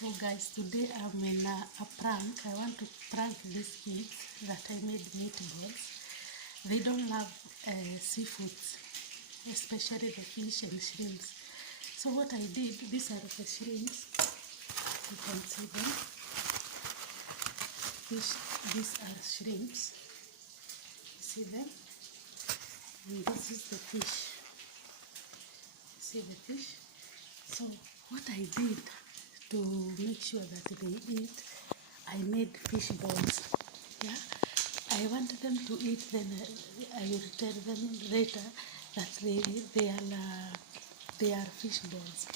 So guys, today I'm in a prank. I want to prank these kids that I made meatballs. They don't love seafoods, especially the fish and shrimps. So what I did, these are the shrimps. You can see them. These are shrimps. You see them? And this is the fish. You see the fish? So what I did to make sure that they eat, I made fish balls. Yeah, I wanted them to eat. Then I will tell them later that they are fish balls.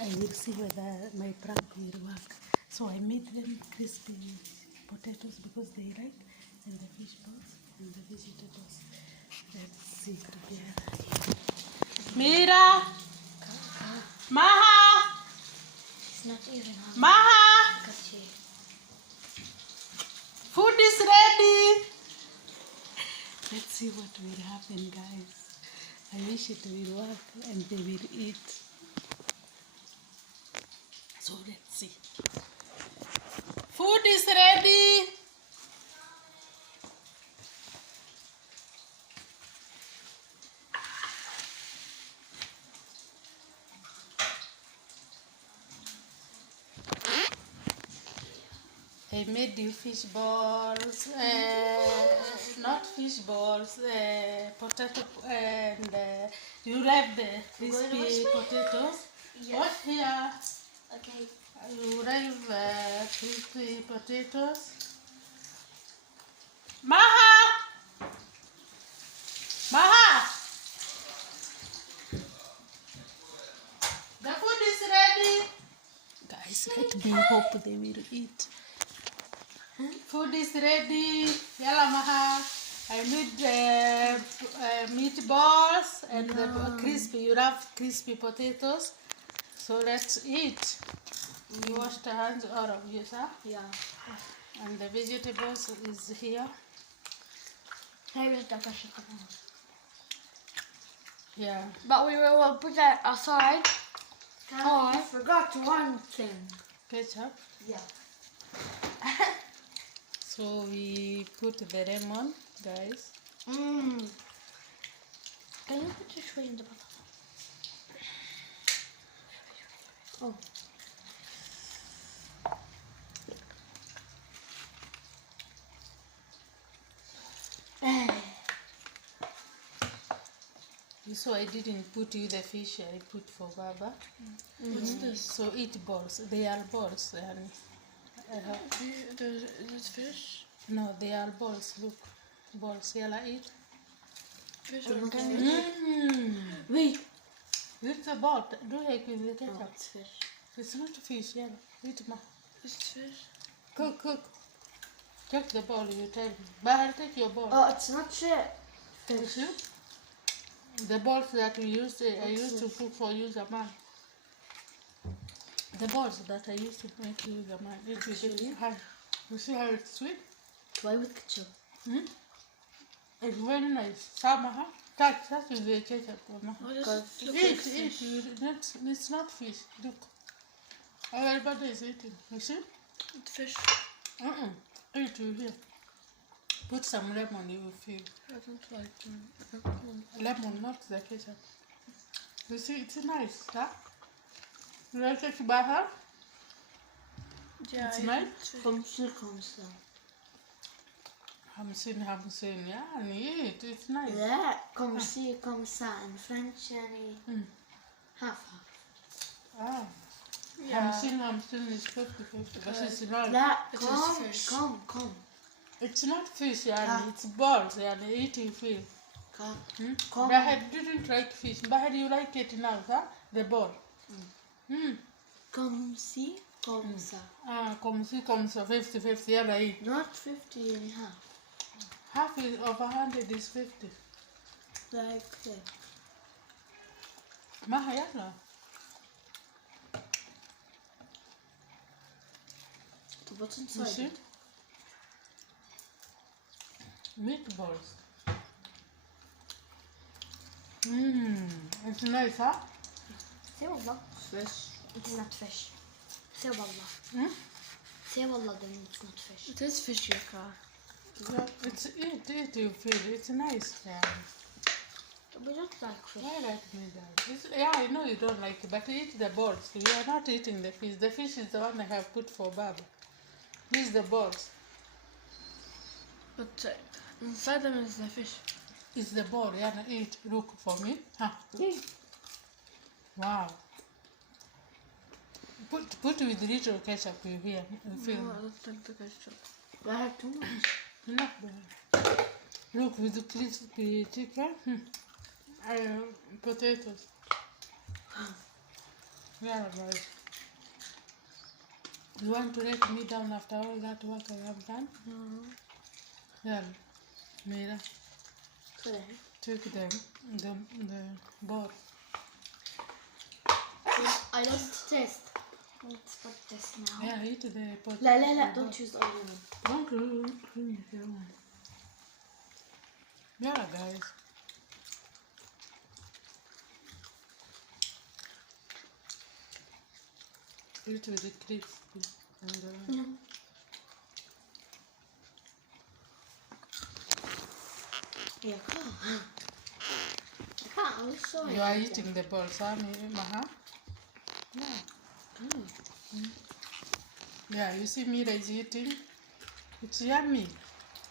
I will see whether my prank will work. So I made them crispy potatoes because they like, and the fish balls and the vegetables. Let's see together. Mira, Maha. It's not even hungry. Maha! Because she... Food is ready! Let's see what will happen, guys. I wish it will work and they will eat. So let's see. Food is ready! I made you fish balls, not fish balls, potato, and you like the crispy potatoes. Yes. What here? Okay. You like crispy potatoes. Maha! Maha! The food is ready. Guys, let me hope they will eat. Food is ready. Yalla Maha. I made meatballs and the crispy. You love crispy potatoes. So let's eat. You wash the hands, all of you, sir. Yeah. And the vegetables is here. Maybe it's the fish. Yeah. But we will put that aside. Oh, I forgot one thing. Ketchup. Yeah. So we put the lemon, guys. Mmm. Can you put your shrimp in the bottle? Oh. So I didn't put you the fish, I put for Baba. What's this? So eat balls. They are balls. And Is this fish? no, they are balls. Look, balls. Yalla, eat. Fish Wait. It's a ball. Do like with the ketchup. It's fish. It's not fish. Yalla, eat ma. It's fish. Cook. Take the ball. You tell me. Bahar, take your ball. Oh, it's not shit. You Fish. see? The balls that we used, I used to cook for you, Zaman. The balls that I used to make you, Zaman. You see how it's sweet? Try with ketchup. It's very nice. Sama, huh? Touch with the ketchup, Mama. Eat. It's not fish. Look. Everybody is eating. You see? It's fish. Eat you here. Put some lemon, you will feel. I don't like them. Lemon, not the ketchup. You see, it's nice, huh? You like it, Bahar? Yeah, It's nice. Comme ça. Hamsin, yeah, and eat. It's nice. Yeah, comme ça in French and half. Ah. Yeah. Hamsin is 50-50, but it's not. That It is fish. come. It's not fish, yeah, it's balls, yeah, eating fish. Come. Bahar didn't like fish. Bahar, you like it now, huh? The ball. Comme ça. Ah, comme ça, 50-50, yeah, eat. Not 50 and half. Half of 100 is 50. Like Maha, yalla. what's You inside see? it? Meatballs. It's nice, huh? See what's not fish. It's not fish. Say wallah. Hmm? Say wallah, then it's not fish. It is fish, Yaka. Yeah, it you feel it's nice. Yeah. We don't like fish. I like noodles. Yeah, I know you don't like it, but eat the balls. We are not eating the fish. The fish is the one I have put for Baba. This is the balls. But inside them is the fish. It's the ball. Yeah, eat. Look for me. Huh. Wow. Put with little ketchup you here. You feel No, I don't like the ketchup. I have too much. enough. Look with the crispy chicken. Potatoes. Yeah, guys. You want to let me down after all that work I have done? Yeah, Mira, Okay. take the board. I lost taste. Let's put this now. Yeah, eat the pot. La, don't use the other one. Don't clean it. Yeah, guys. Eat with the crispy. And, Yeah, come on. I can't, I'm sorry. you are eating the balls, huh, Maha? Yeah. Yeah, you see Mira is eating. It's yummy.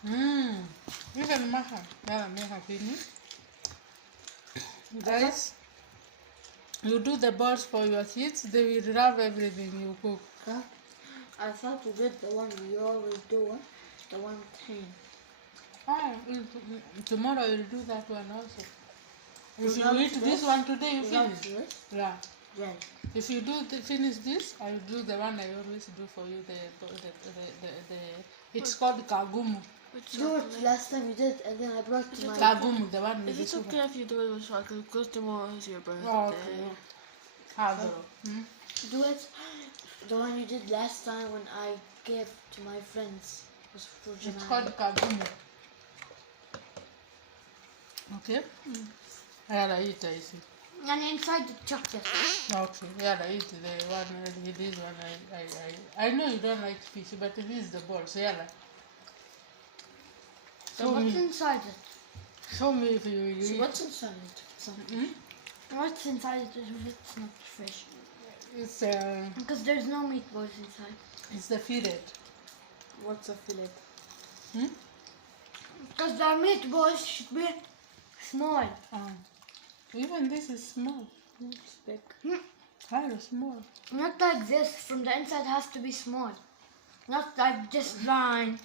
Even Maha. Yeah, Maha finish. Guys, you do the balls for your kids, they will love everything you cook. Huh? I thought you did the one we always do, the one thing. Oh, tomorrow you'll do that one also. If not you eat this? this one today, you Is that finish. yours? Yeah. Then. If you do finish this, I will do the one I always do for you. It's called kagumu. Do it last time you did, and then I brought to my. Kagumu, the one with Is the it sugar. okay if you do it with chocolate? Because tomorrow is your birthday. Oh, okay. Hazaro. Do it. The one you did last time when I gave to my friends was for It's Janine. called kagumu. Okay? Yeah, I eat, I see. And inside the chocolate. Okay, yeah, I eat the one, this one, I know you don't like fish, but this is the balls, yeah. So Show what's me, inside it? show me if you will So eat. what's inside it? So, what's inside it if it's not fish? Because there's no meatballs inside. It's the fillet. What's a fillet? Because the meatballs should be small. Even this is small. It's big. Kind small. Not like this. From the inside has to be small. Not like this line.